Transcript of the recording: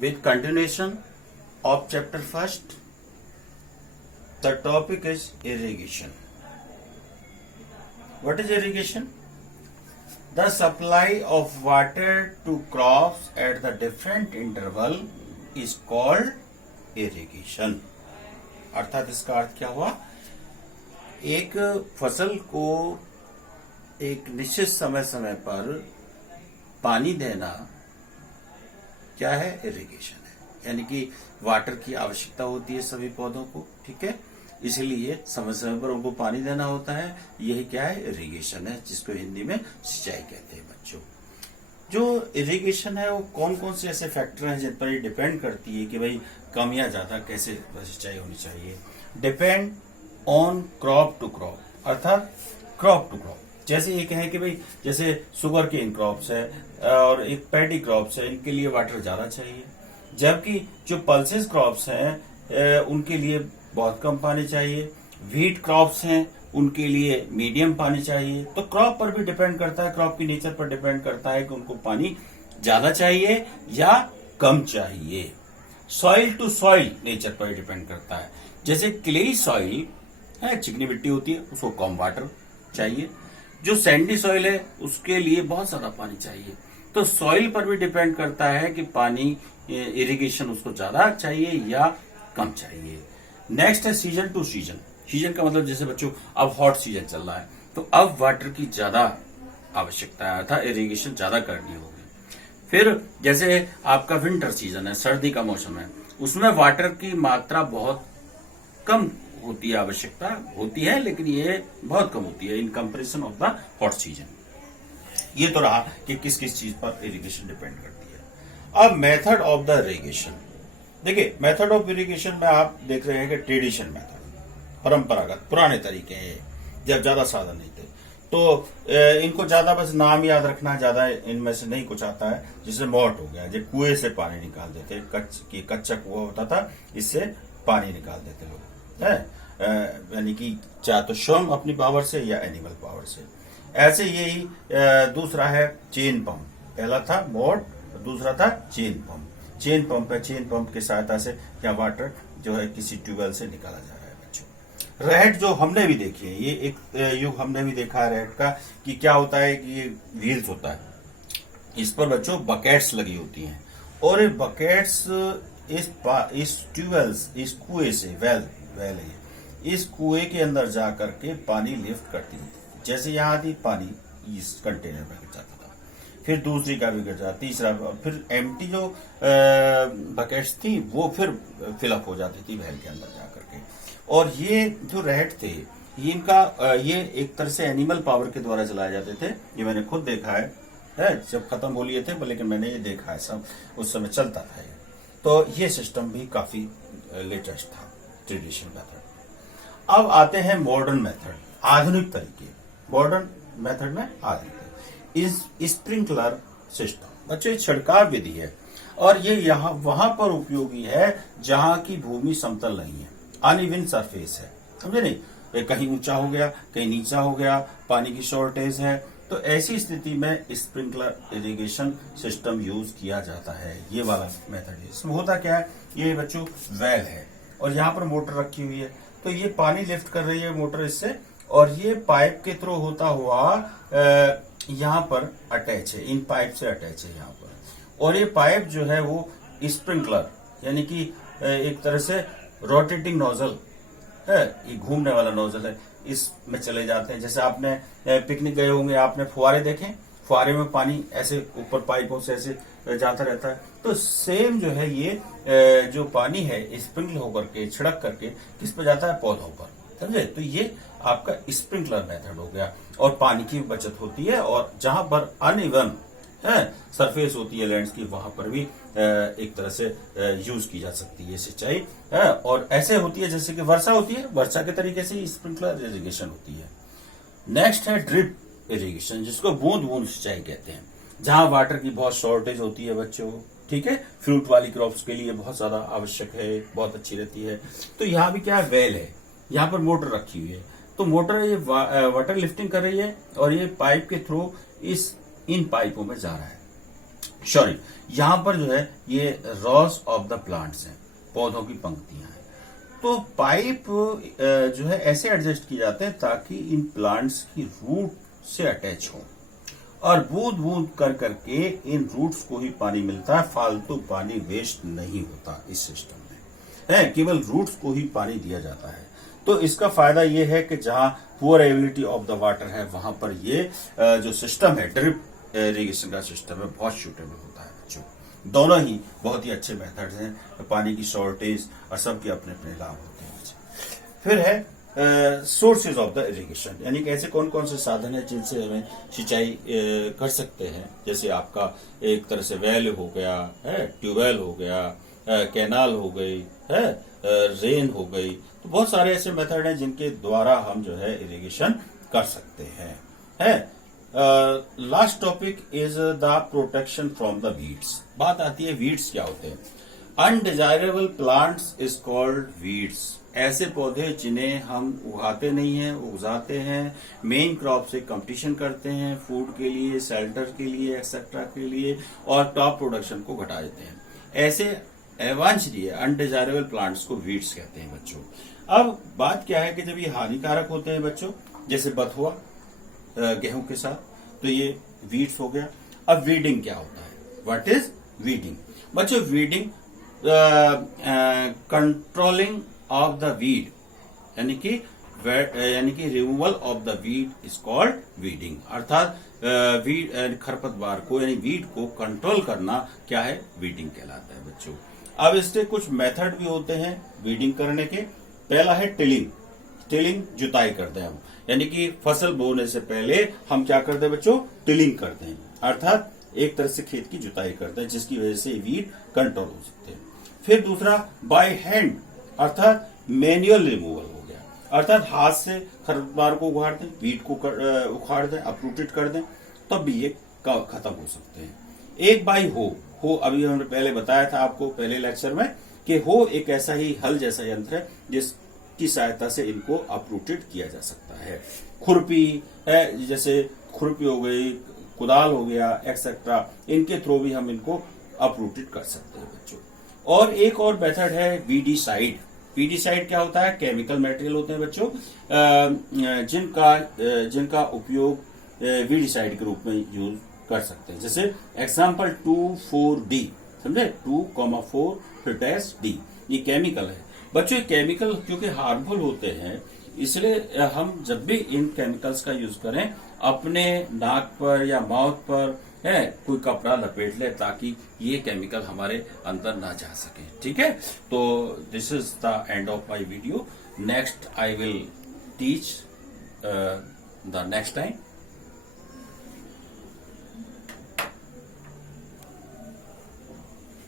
with continuation of chapter first. The topic is irrigation. What is irrigation? The supply of water to crops at the different interval is called irrigation. अर्थात इसका अर्थ क्या हुआ? एक फसल को एक निश्चित समय समय पर पानी देना क्या है? इरिगेशन है। यानी कि वाटर की आवश्यकता होती है सभी पौधों को, ठीक है, इसलिए समय समय पर उनको पानी देना होता है। यही क्या है? इरिगेशन है, जिसको हिंदी में सिंचाई कहते हैं बच्चों। जो इरिगेशन है वो कौन कौन से ऐसे फैक्टर हैं जिन पर ये डिपेंड करती है कि भाई कम या ज्यादा कैसे सिंचाई होनी चाहिए। Depend on crop to crop, अर्थात क्रॉप टू क्रॉप। जैसे एक है कि भाई जैसे शुगर केन क्रॉप्स है और एक पैडी क्रॉप्स है, इनके लिए वाटर ज्यादा चाहिए, जबकि जो पल्सेस क्रॉप्स हैं उनके लिए बहुत कम पानी चाहिए। व्हीट क्रॉप्स हैं उनके लिए मीडियम पानी चाहिए। तो क्रॉप पर भी डिपेंड करता है, क्रॉप की नेचर पर डिपेंड करता है कि उनको पानी ज्यादा चाहिए या कम चाहिए। सॉइल टू सॉइल नेचर पर डिपेंड करता है। जैसे क्लेई सॉइल है, चिकनी मिट्टी होती है, उसको कम वाटर चाहिए। जो सैंडी सॉइल है उसके लिए बहुत ज्यादा पानी चाहिए। तो सॉइल पर भी डिपेंड करता है कि पानी इरिगेशन उसको ज्यादा चाहिए या कम चाहिए। नेक्स्ट है सीजन टू सीजन। सीजन का मतलब जैसे बच्चों अब हॉट सीजन चल रहा है तो अब वाटर की ज्यादा आवश्यकता है, अर्थात इरिगेशन ज्यादा करनी होगी। फिर जैसे आपका विंटर सीजन है, सर्दी का मौसम है, उसमें वाटर की मात्रा बहुत कम होती है, आवश्यकता होती है लेकिन ये बहुत कम होती है in comparison of the hot season. ये तो रहा कि किस किस चीज पर इरिगेशन डिपेंड करती है। अब मेथड ऑफ द इरिगेशन। देखिए मेथड ऑफ इरिगेशन में आप देख रहे हैं कि ट्रेडिशन मेथड, परंपरागत पुराने तरीके हैं जब ज्यादा साधन नहीं थे, तो इनको ज्यादा बस नाम याद रखना, ज्यादा इनमें से नहीं कुछ आता है। जैसे मोट हो गया, जो कुएं से पानी निकाल देते, कच्चा कुआं होता था, इससे पानी निकाल देते लोग, है यानी कि चाहे तो श्रम अपनी पावर से या एनिमल पावर से। ऐसे यही दूसरा है चेन पंप। पहला था मोट, दूसरा था चेन पंप। चेन पंप है, चेन पंप की सहायता से क्या वाटर जो है किसी ट्यूबवेल से निकाला जा रहा है बच्चों। रेड जो हमने भी देखी है, ये एक युग हमने भी देखा है रेड का, कि क्या होता है कि ये व्हील्स होता है, इस पर बच्चों बकेट्स लगी होती हैं और ये बकेट्स इस ट्यूबवेल्स, इस कुएं से वेल है, इस कुएं के अंदर जा करके पानी लिफ्ट करती है। जैसे यहाँ आती पानी इस कंटेनर में गिर जाता था, फिर दूसरी का भी गिर जाता, तीसरा, फिर एम्प्टी जो बकेट्स थी वो फिर फिलअप हो जाती थी वेल के अंदर जा करके। और ये जो रेड थे ये इनका ये एक तरह से एनिमल पावर के द्वारा चलाए जाते थे। ये मैंने खुद देखा है जब खत्म हो लिए थे, लेकिन मैंने ये देखा है, सब उस समय चलता था ये। तो ये सिस्टम भी काफी लेटेस्ट था, ट्रेडिशन मेथड। अब आते हैं मॉडर्न मेथड, आधुनिक तरीके। मॉडर्न मेथड में आधुनिक इस स्प्रिंकलर सिस्टम, बच्चों छिड़काव विधि है और ये यहाँ वहां पर उपयोगी है जहां की भूमि समतल नहीं है, अनइवन सरफेस है, समझे नहीं, कहीं ऊंचा हो गया कहीं नीचा हो गया, पानी की शॉर्टेज है, तो ऐसी स्थिति में स्प्रिंकलर इरिगेशन सिस्टम यूज किया जाता है। ये वाला मेथड है। इसमें होता क्या है, ये बच्चों वेल है और यहाँ पर मोटर रखी हुई है, तो ये पानी लिफ्ट कर रही है मोटर इससे, और ये पाइप के थ्रू होता हुआ यहाँ पर अटैच है, इन पाइप से अटैच है यहाँ पर। और ये पाइप जो है वो स्प्रिंकलर यानी कि एक तरह से रोटेटिंग नोजल है, ये घूमने वाला नोजल है, इसमें चले जाते हैं। जैसे आपने पिकनिक गए होंगे, आपने फुहारे देखे, फुहारे में पानी ऐसे ऊपर पाइपों से ऐसे जाता रहता है, तो सेम जो है ये जो पानी है स्प्रिंकल होकर के छिड़क करके किस पे जाता है? पौधों पर, समझे। तो ये आपका स्प्रिंकलर मेथड हो गया और पानी की बचत होती है। और जहां पर अनइवन है सरफेस होती है लैंड्स की, वहां पर भी एक तरह से यूज की जा सकती है सिंचाई है। और ऐसे होती है जैसे कि वर्षा होती है, वर्षा के तरीके से स्प्रिंकलर इरिगेशन होती है। नेक्स्ट है ड्रिप इरिगेशन, जिसको बूंद बूंद सिंचाई कहते हैं, जहां वाटर की बहुत शॉर्टेज होती है बच्चों, ठीक है। फ्रूट वाली क्रॉप्स के लिए बहुत ज्यादा आवश्यक है, बहुत अच्छी रहती है। तो यहाँ भी क्या है, वेल है, यहाँ पर मोटर रखी हुई है, तो मोटर ये वाटर लिफ्टिंग कर रही है और ये पाइप के थ्रू इन पाइपों में जा रहा है। सॉरी, यहां पर जो है ये रॉस ऑफ द प्लांट्स हैं, पौधों की पंक्तियां हैं। तो पाइप जो है ऐसे एडजस्ट किए जाते हैं ताकि इन प्लांट्स की रूट से अटैच हो और बूंद बूंद कर करके इन रूट्स को ही पानी मिलता है, फालतू पानी वेस्ट नहीं होता इस सिस्टम में, है केवल रूट्स को ही पानी दिया जाता है। तो इसका फायदा यह है कि जहां poor ability of the water है वहां पर ये जो सिस्टम है, ड्रिप इरिगेशन का सिस्टम है, बहुत सूटेबल होता है बच्चों। दोनों ही बहुत ही अच्छे मेथड्स हैं, पानी की शॉर्टेज और सबके अपने अपने लाभ होते हैं। फिर है सोर्सेज ऑफ द इरिगेशन, यानी कि ऐसे कौन कौन से साधन है जिनसे हमें सिंचाई कर सकते हैं। जैसे आपका एक तरह से वेल हो गया है, ट्यूबवेल हो गया, कैनाल हो गई है, रेन हो गई। तो बहुत सारे ऐसे मेथड हैं जिनके द्वारा हम जो है इरिगेशन कर सकते हैं। है last topic is the protection from the weeds. बात आती है वीड्स क्या होते हैं। Undesirable plants is called weeds. ऐसे पौधे जिन्हें हम उगाते नहीं हैं, उगाते हैं, मेन क्रॉप से कंपटीशन करते हैं, फूड के लिए, शेल्टर के लिए, एक्सेट्रा के लिए, और टॉप प्रोडक्शन को घटा देते हैं। ऐसे अवांछनीय अनडिजायरेबल प्लांट्स को वीड्स कहते हैं बच्चों। अब बात क्या है कि जब ये हानिकारक होते हैं बच्चों, जैसे बथुआ गेहूं के साथ, तो ये वीड्स हो गया। अब वीडिंग क्या होता है, व्हाट इज वीडिंग बच्चों? Weeding controlling of the weed, यानी कि removal of the weed is called weeding. अर्थात वीड खरपतवार को यानी वीड को कंट्रोल करना क्या है, वीडिंग कहलाता है बच्चों। अब इसके कुछ मेथड भी होते हैं वीडिंग करने के। पहला है टिलिंग। टिलिंग जुताई करते हैं हम, यानी कि फसल बोने से पहले हम क्या करते हैं बच्चों, टिलिंग करते हैं, अर्थात एक तरह से खेत की जुताई करते हैं, जिसकी वजह से वीड कंट्रोल हो सकते हैं। फिर दूसरा बाय हैंड, अर्थात मैन्युअल रिमूवल हो गया, अर्थात हाथ से खरपतवार को उखाड़ दें, वीड को उखाड़ दें, अपरूटेड कर दें, तब भी ये खत्म हो सकते हैं। एक बाई हो अभी हमने पहले बताया था आपको पहले लेक्चर में कि हो एक ऐसा ही हल जैसा यंत्र है जिसकी सहायता से इनको अपरूटेड किया जा सकता है। खुरपी है, जैसे खुरपी हो गई, कुदाल हो गया, एक्सेट्रा, इनके थ्रू भी हम इनको अपरूटेड कर सकते हैं बच्चों। और एक और मेथड है वीडीसाइड। वीडीसाइड क्या होता है, केमिकल मटेरियल होते हैं बच्चों जिनका उपयोग वीडीसाइड के रूप में यूज कर सकते हैं। जैसे एग्जाम्पल 2,4-D, समझे, 2,4 फिर डैश D, ये केमिकल है बच्चों। ये केमिकल क्योंकि हार्मफुल होते हैं, इसलिए हम जब भी इन केमिकल्स का यूज करें अपने नाक पर या माउथ पर है कोई कपड़ा लपेट ले ताकि ये केमिकल हमारे अंदर ना जा सके। ठीक है, तो this is the end of my video. Next I will teach the next time.